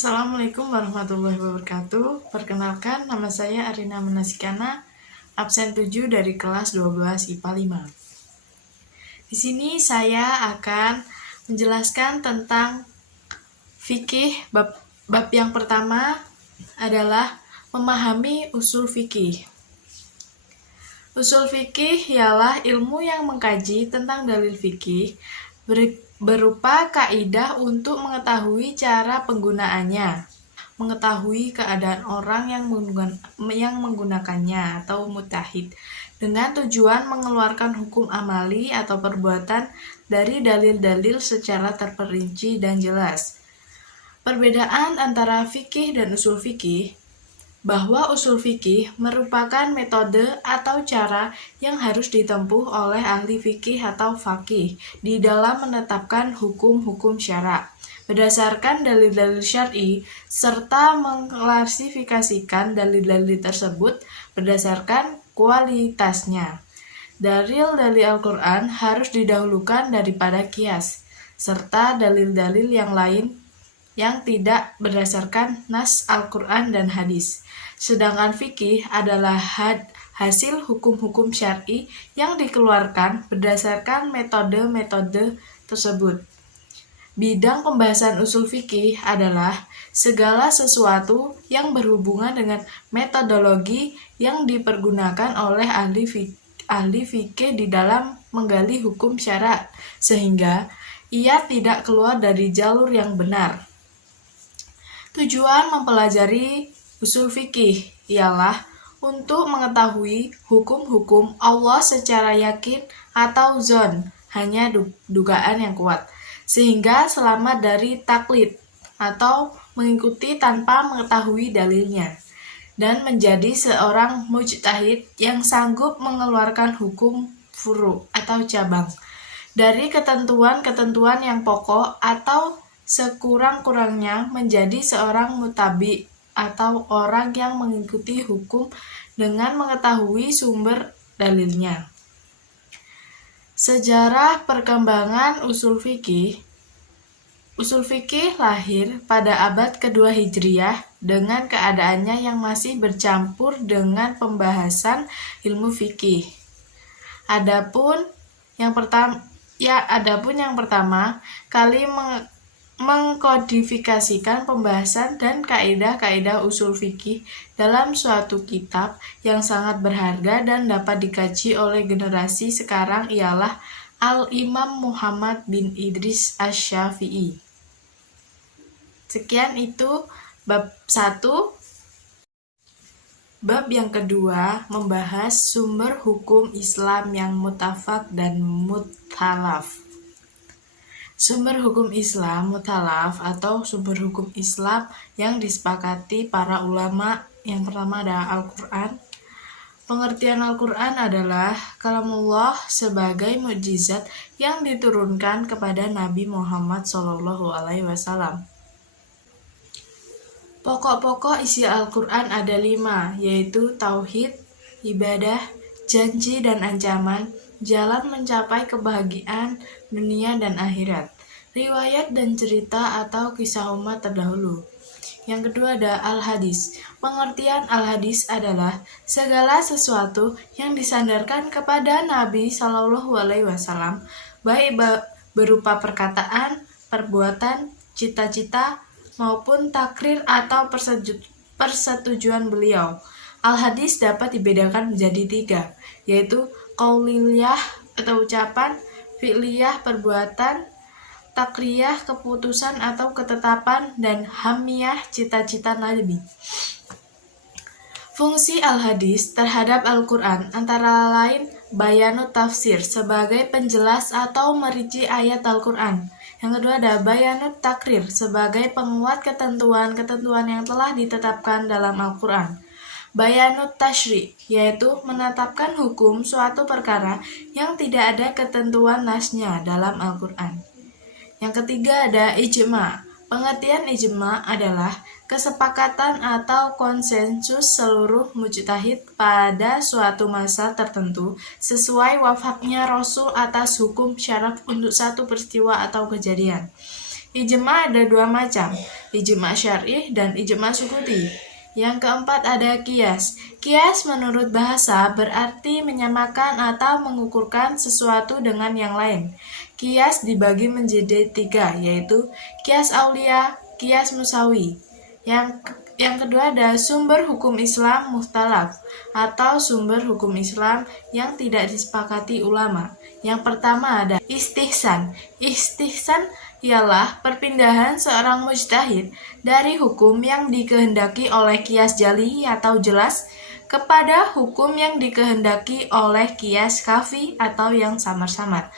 Assalamualaikum warahmatullahi wabarakatuh. Perkenalkan, nama saya Arina Manasikana, absen 7 dari kelas 12 IPA 5. Di sini saya akan menjelaskan tentang fikih. Bab yang pertama adalah memahami usul fikih. Usul fikih ialah ilmu yang mengkaji tentang dalil fikih berupa kaidah untuk mengetahui cara penggunaannya, mengetahui keadaan orang yang menggunakannya atau mujtahid, dengan tujuan mengeluarkan hukum amali atau perbuatan dari dalil-dalil secara terperinci dan jelas. Perbedaan antara fikih dan usul fikih bahwa usul fikih merupakan metode atau cara yang harus ditempuh oleh ahli fikih atau faqih di dalam menetapkan hukum-hukum syara berdasarkan dalil-dalil syar'i serta mengklasifikasikan dalil-dalil tersebut berdasarkan kualitasnya. Dalil-dalil Al-Quran harus didahulukan daripada qiyas serta dalil-dalil yang lain yang tidak berdasarkan nas Al-Quran dan hadis. Sedangkan fikih adalah hasil hukum-hukum syar'i yang dikeluarkan berdasarkan metode-metode tersebut. Bidang pembahasan usul fikih adalah segala sesuatu yang berhubungan dengan metodologi yang dipergunakan oleh ahli fikih di dalam menggali hukum syara sehingga ia tidak keluar dari jalur yang benar. Tujuan mempelajari usul fikih ialah untuk mengetahui hukum-hukum Allah secara yakin atau zon, hanya dugaan yang kuat, sehingga selamat dari taklid atau mengikuti tanpa mengetahui dalilnya, dan menjadi seorang mujtahid yang sanggup mengeluarkan hukum furu atau cabang dari ketentuan-ketentuan yang pokok atau sekurang-kurangnya menjadi seorang mutabi atau orang yang mengikuti hukum dengan mengetahui sumber dalilnya. Sejarah perkembangan usul fikih. Usul fikih lahir pada abad kedua Hijriah dengan keadaannya yang masih bercampur dengan pembahasan ilmu fikih. Adapun yang pertama kali mengkodifikasikan pembahasan dan kaidah-kaidah usul fikih dalam suatu kitab yang sangat berharga dan dapat dikaji oleh generasi sekarang ialah Al-Imam Muhammad bin Idris Asy-Syafi'i. Sekian itu bab 1. Bab yang kedua membahas sumber hukum Islam yang mutafaq dan mukhalaf. Sumber hukum Islam mukhalaf atau sumber hukum Islam yang disepakati para ulama yang pertama adalah Al-Quran. Pengertian Al-Quran adalah kalamullah sebagai mukjizat yang diturunkan kepada Nabi Muhammad SAW. Pokok-pokok isi Al-Quran ada 5, yaitu tauhid, ibadah, janji dan ancaman, jalan mencapai kebahagiaan dunia dan akhirat, riwayat dan cerita atau kisah umat terdahulu. Yang kedua ada Al-Hadis. Pengertian Al-Hadis adalah segala sesuatu yang disandarkan kepada Nabi SAW, baik berupa perkataan, perbuatan, cita-cita, maupun takrir atau persetujuan beliau. Al-Hadis dapat dibedakan menjadi 3, yaitu qauliyah atau ucapan, fi'liyah perbuatan, takriyah keputusan atau ketetapan, dan hamiyah cita-cita Nabi. Fungsi Al-Hadis terhadap Al-Quran antara lain bayanut tafsir sebagai penjelas atau merinci ayat Al-Quran. Yang kedua ada bayanut takrir sebagai penguat ketentuan-ketentuan yang telah ditetapkan dalam Al-Quran. Bayanut tasyri yaitu menetapkan hukum suatu perkara yang tidak ada ketentuan nasnya dalam Al-Quran. Yang ketiga ada ijma. Pengertian ijma adalah kesepakatan atau konsensus seluruh mujtahid pada suatu masa tertentu sesuai wafaknya Rasul atas hukum syaraf untuk satu peristiwa atau kejadian. Ijma ada dua macam, ijma syar'i dan ijma sukuti. Yang keempat ada kias. Kias menurut bahasa berarti menyamakan atau mengukurkan sesuatu dengan yang lain. Kias dibagi menjadi tiga, yaitu kias aulia, kias musawi. Yang kedua ada sumber hukum Islam muhtalaf atau sumber hukum Islam yang tidak disepakati ulama. Yang pertama ada istihsan. Istihsan ialah perpindahan seorang mujtahid dari hukum yang dikehendaki oleh kias jali atau jelas kepada hukum yang dikehendaki oleh kias kafi atau yang samar-samar,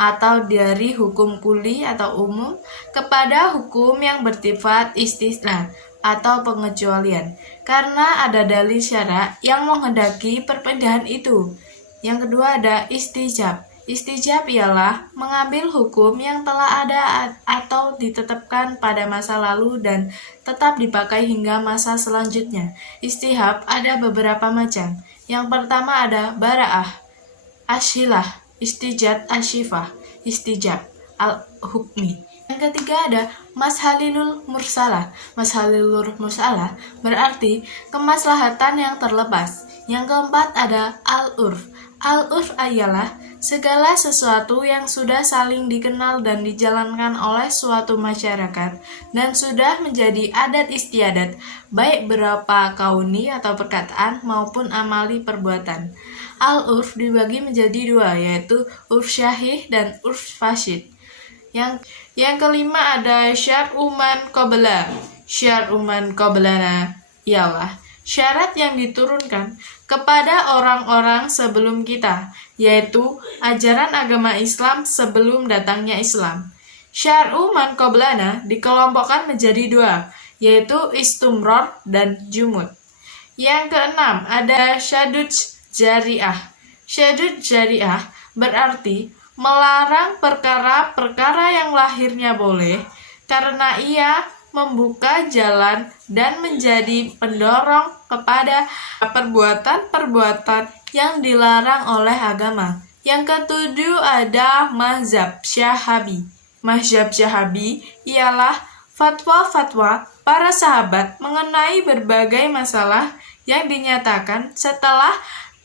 atau dari hukum kuli atau umum kepada hukum yang bersifat istisna atau pengecualian, karena ada dalil syara yang menghendaki perpindahan itu. Yang kedua ada istijab. Istijab ialah mengambil hukum yang telah ada atau ditetapkan pada masa lalu dan tetap dipakai hingga masa selanjutnya. Istihab ada beberapa macam. Yang pertama ada bara'ah, ashilah, istijab asyifah, istijab al-hukmi. Yang ketiga ada mashalilul mursalah. Mashalilul mursalah berarti kemaslahatan yang terlepas. Yang keempat ada al-urf. Al-urf ialah segala sesuatu yang sudah saling dikenal dan dijalankan oleh suatu masyarakat dan sudah menjadi adat istiadat, baik berupa kauni atau perkataan maupun amali perbuatan. Al-urf dibagi menjadi dua, yaitu urf syahih dan urf fasid. Yang kelima ada syar'uman qabla. Syar'uman qablana ialah syarat yang diturunkan kepada orang-orang sebelum kita, yaitu ajaran agama Islam sebelum datangnya Islam. Syar'u man qablana dikelompokkan menjadi dua, yaitu istimrar dan jumud. Yang keenam ada syadud jariah. Syadud jariah berarti melarang perkara-perkara yang lahirnya boleh karena ia membuka jalan dan menjadi pendorong kepada perbuatan-perbuatan yang dilarang oleh agama. Yang ketujuh ada mazhab Syahabi. Mazhab Syahabi ialah fatwa-fatwa para sahabat mengenai berbagai masalah yang dinyatakan setelah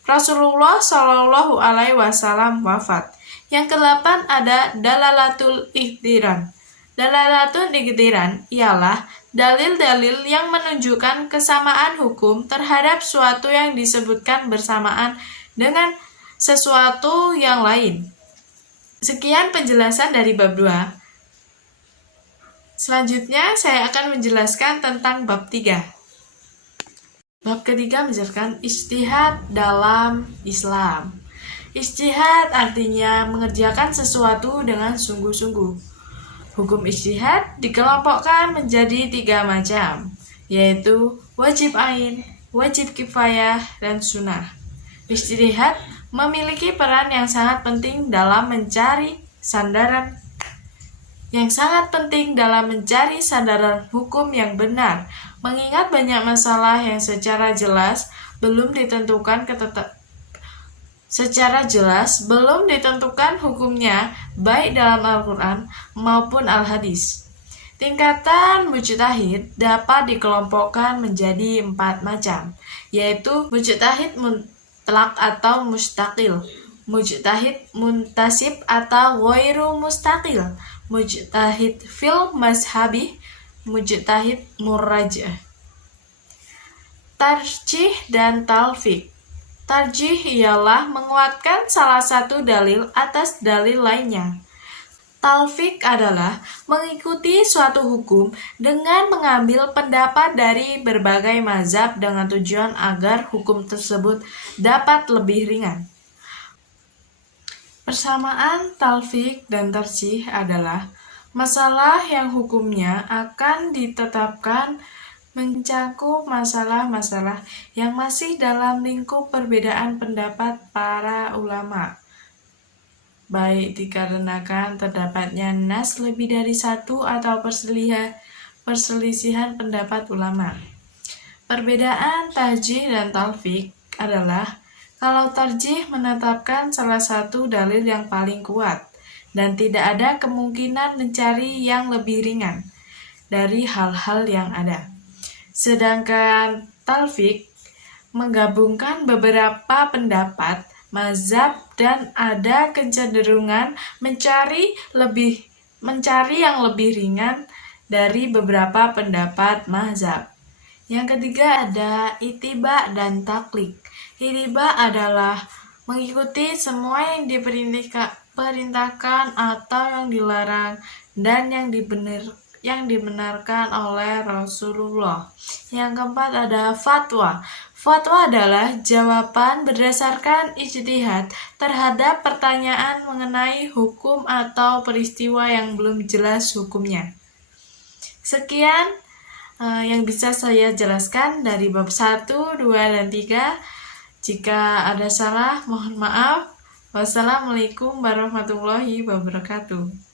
Rasulullah Shallallahu Alaihi Wasallam wafat. Yang kedelapan ada dalalatul ikhtiran. Dalalatul ikhtiran ialah dalil-dalil yang menunjukkan kesamaan hukum terhadap suatu yang disebutkan bersamaan dengan sesuatu yang lain. Sekian penjelasan dari bab 2. Selanjutnya saya akan menjelaskan tentang bab 3. Bab ketiga menjelaskan ijtihad dalam Islam. Ijtihad artinya mengerjakan sesuatu dengan sungguh-sungguh. Hukum ijtihad dikelompokkan menjadi 3 macam, yaitu wajib ain, wajib kifayah, dan sunnah. Ijtihad memiliki peran yang sangat penting dalam mencari sandaran hukum yang benar, mengingat banyak masalah yang secara jelas belum ditentukan hukumnya, baik dalam Al-Quran maupun Al-Hadis. Tingkatan mujtahid dapat dikelompokkan menjadi 4 macam, yaitu mujtahid mutlak atau mustaqil, mujtahid muntasib atau ghairu mustaqil, mujtahid fil mazhabi, mujtahid murrajah. Tarjih dan talfiq. Tarjih ialah menguatkan salah satu dalil atas dalil lainnya. Talfiq adalah mengikuti suatu hukum dengan mengambil pendapat dari berbagai mazhab dengan tujuan agar hukum tersebut dapat lebih ringan. Persamaan talfiq dan tarjih adalah masalah yang hukumnya akan ditetapkan mencakup masalah-masalah yang masih dalam lingkup perbedaan pendapat para ulama, baik dikarenakan terdapatnya nas lebih dari satu atau perselisihan pendapat ulama. Perbedaan tarjih dan talfiq adalah kalau tarjih menetapkan salah satu dalil yang paling kuat, dan tidak ada kemungkinan mencari yang lebih ringan dari hal-hal yang ada. Sedangkan talfik menggabungkan beberapa pendapat mazhab dan ada kecenderungan mencari yang lebih ringan dari beberapa pendapat mazhab. Yang ketiga ada ittiba dan taklid. Ittiba adalah mengikuti semua yang diperintahkan atau yang dilarang dan yang dibenarkan oleh Rasulullah. Yang keempat ada fatwa. Fatwa adalah jawaban berdasarkan ijtihad terhadap pertanyaan mengenai hukum atau peristiwa yang belum jelas hukumnya. Sekian yang bisa saya jelaskan dari bab 1, 2, dan 3. Jika ada salah, mohon maaf. Wassalamualaikum warahmatullahi wabarakatuh.